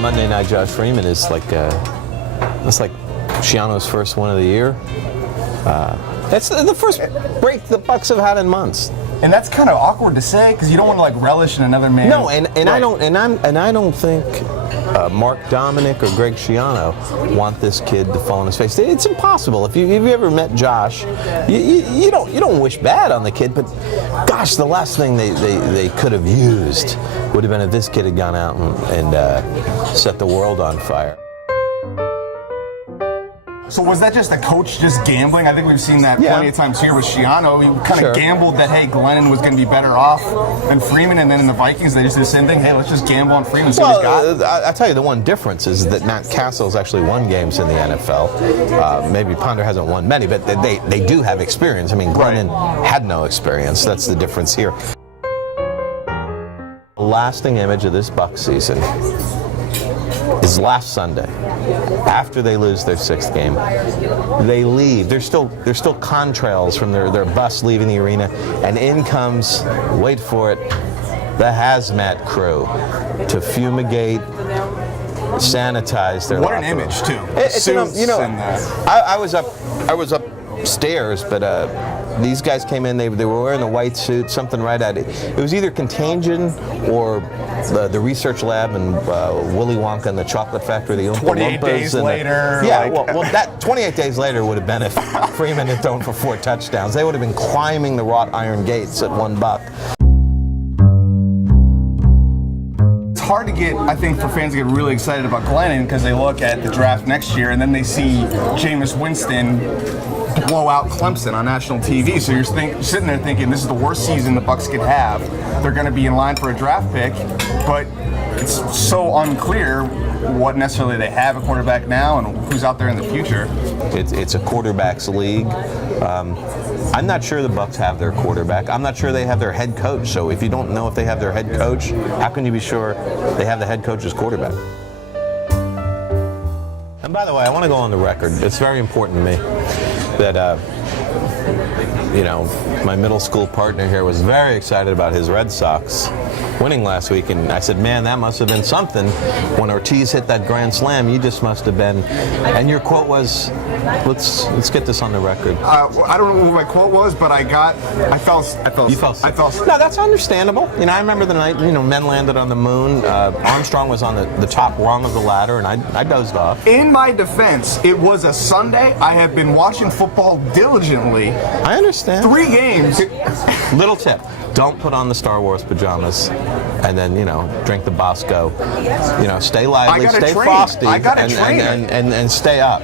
Monday night Josh Freeman is like that's like Schiano's first one of the year. That's the first break the Bucs have had in months. And that's kind of awkward to say because you don't want to like relish in another man. No, and I don't think Mark Dominic or Greg Schiano want this kid to fall on his face. It's impossible. If you ever met Josh, you don't wish bad on the kid, but gosh, the last thing they could have used would have been if this kid had gone out and set the world on fire. So was that just a coach just gambling? I think we've seen that plenty of times here with Schiano. He kind of gambled that, hey, Glennon was going to be better off than Freeman, and then in the Vikings they just did the same thing. Hey, let's just gamble on Freeman. So I tell you, the one difference is that Matt Castle's actually won games in the NFL. Maybe Ponder hasn't won many, but they do have experience. I mean, Glennon had no experience. That's the difference here. The lasting image of this Bucs season is last Sunday, after they lose their 6th game. They leave. There's still contrails from their bus leaving the arena, and in comes, wait for it, the hazmat crew to fumigate, sanitize their What locker an room. image too. I was upstairs, but these guys came in. They were wearing the white suit, something right at it. It was either Contagion or the research lab and Willy Wonka and the Chocolate Factory, the Oompa 28 Loompas days later. That 28 days later would have been if Freeman had thrown for 4 touchdowns. They would have been climbing the wrought iron gates at $1. It's hard to get, I think, for fans to get really excited about Glennon because they look at the draft next year and then they see Jameis Winston blow out Clemson on national TV. So you're sitting there thinking this is the worst season the Bucs could have. They're going to be in line for a draft pick, but it's so unclear what necessarily they have a quarterback now and who's out there in the future. It's a quarterback's league. I'm not sure the Bucs have their quarterback. I'm not sure they have their head coach. So if you don't know if they have their head coach, how can you be sure they have the head coach's quarterback? And by the way, I want to go on the record. It's very important to me that my middle school partner here was very excited about his Red Sox winning last week, and I said, man, that must have been something. When Ortiz hit that grand slam, you just must have been. And your quote was, let's get this on the record. I don't know what my quote was, but I fell You fell sick. I fell sick. No, that's understandable. I remember the night men landed on the moon. Armstrong was on the top rung of the ladder, and I dozed off. In my defense, it was a Sunday. I have been watching football diligently. I understand. 3 games. Little tip: don't put on the Star Wars pajamas, and then drink the Bosco. Stay lively, stay frosty, I got a train. and stay up.